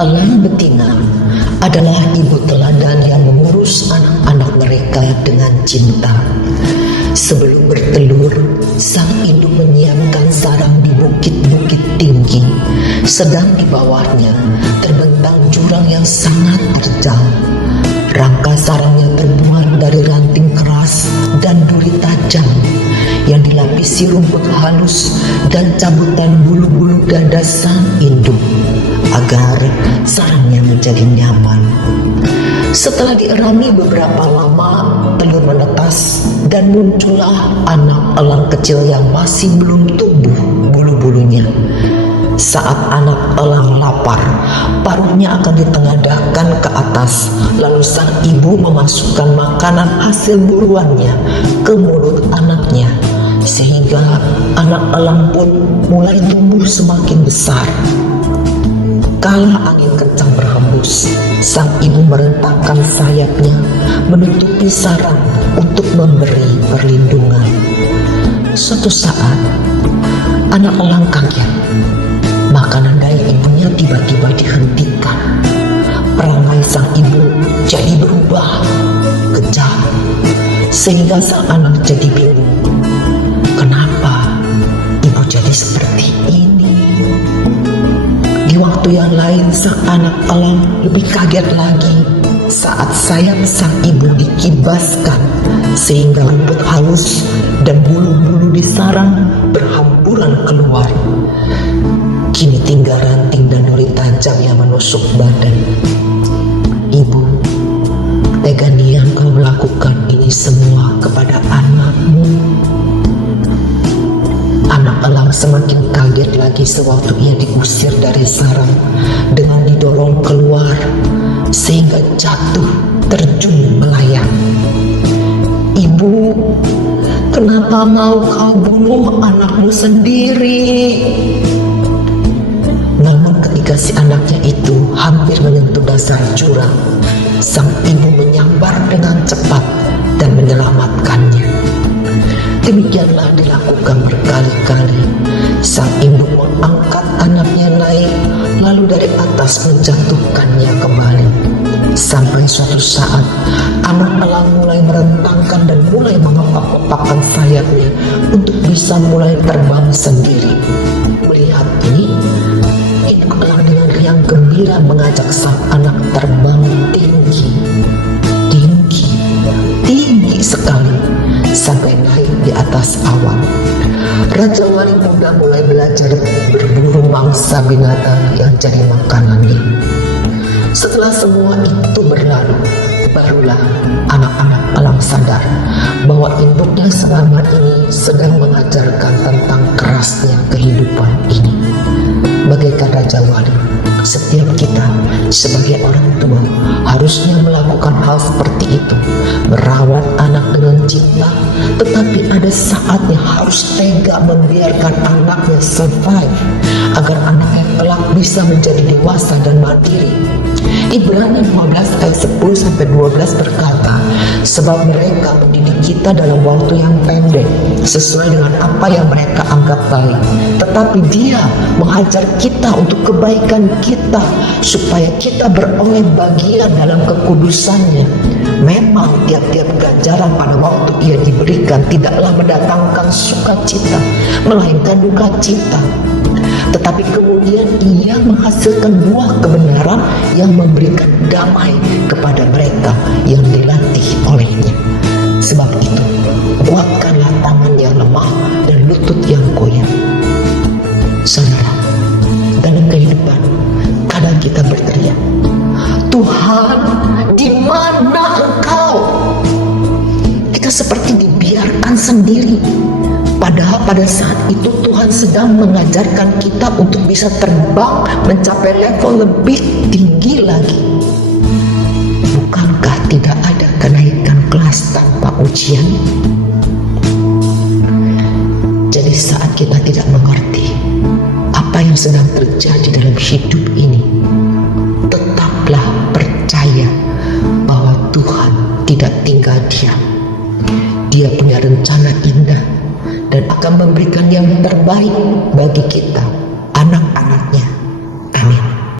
Elang betina adalah ibu teladan yang mengurus anak-anak mereka dengan cinta. Sebelum bertelur, sang induk menyiapkan sarang di bukit-bukit tinggi. Sedang di bawahnya terbentang jurang yang sangat terjal. Rangka sarangnya terbuat dari ranting keras dan duri tajam yang dilapisi rumput halus dan cabutan bulu-bulu dada sang induk agar sarangnya menjadi nyaman. Setelah dierami beberapa lama, telur menetas dan muncullah anak elang kecil yang masih belum tumbuh bulu-bulunya. Saat anak elang lapar, paruhnya akan ditengadahkan ke atas, lalu sang ibu memasukkan makanan hasil buruannya ke mulut anaknya, sehingga anak elang pun mulai tumbuh semakin besar. Kala angin kencang berhembus, sang ibu merentangkan sayapnya menutupi sarang untuk memberi perlindungan. Suatu saat, anak elang kaget. Makanan dari ibunya tiba-tiba dihentikan. Perangai sang ibu jadi berubah kejam, sehingga sang anak jadi bingung. Kenapa ibu jadi seperti ini? Di waktu yang lain, sang anak elang lebih kaget lagi saat sayap sang ibu dikibaskan, sehingga rumput halus dan bulu-bulu di sarang berhamburan keluar. Kini tinggal ranting dan duri tajam yang menusuk badan. Ibu, tega niat kau melakukan ini semua kepada anakmu. Anak elang semakin kaget lagi sewaktu ia diusir dari sarang dengan didorong keluar sehingga jatuh terjun melayang. Ibu, kenapa mau kau bunuh anakmu sendiri? Namun ketika si anaknya itu hampir menyentuh dasar jurang, sang ibu menyambar dengan cepat dan menyelamatkannya. Demikianlah dilakukan berkali-kali. Sang induk mengangkat anaknya naik, lalu dari atas menjatuhkannya kembali. Sampai suatu saat, anak elang mulai merentangkan dan mulai mengepak-ngepakkan sayapnya untuk bisa mulai terbang sendiri. Melihat ini, induk elang dengan riang gembira mengajak sang anak terbang tinggi sekali sampai naik di atas awan. Raja Wali muda mulai belajar berburu mangsa binatang yang jadi makanannya. Setelah semua itu berlalu, barulah anak-anak elang sadar bahwa induknya selama ini sedang mengajarkan tentang kerasnya kehidupan ini. Bagaikan Raja Wali, setiap kita sebagai orang tua harusnya melakukan hal seperti itu, merawat anak dengan cinta, tetapi ada saatnya harus tega membiarkan anaknya survive agar anaknya kelak bisa menjadi dewasa dan mandiri. Ibrani 12 ayat 10-12 berkata, sebab mereka mendidik kita dalam waktu yang pendek sesuai dengan apa yang mereka anggap baik, tetapi Dia mengajar kita untuk kebaikan kita supaya kita beroleh bagian dalam kekudusannya. Memang tiap-tiap ganjaran pada waktu ia diberikan tidaklah mendatangkan sukacita, melainkan duka cita. Tetapi kemudian ia menghasilkan buah kebenaran yang memberikan damai kepada mereka yang dilatih olehnya. Sebab itu, kuatkanlah tangan yang lemah dan lutut yang goyah. Saudara, dalam kehidupan kadang kita berteriak, Tuhan, di mana Engkau? Kita seperti dibiarkan sendiri. Padahal pada saat itu Tuhan sedang mengajarkan kita untuk bisa terbang mencapai level lebih tinggi lagi. Bukankah tidak ada kenaikan kelas tanpa ujian? Jadi saat kita tidak mengerti apa yang sedang terjadi dalam hidup ini, tetaplah percaya bahwa Tuhan tidak tinggal diam. Dia punya rencana indah dan akan memberikan yang terbaik bagi kita.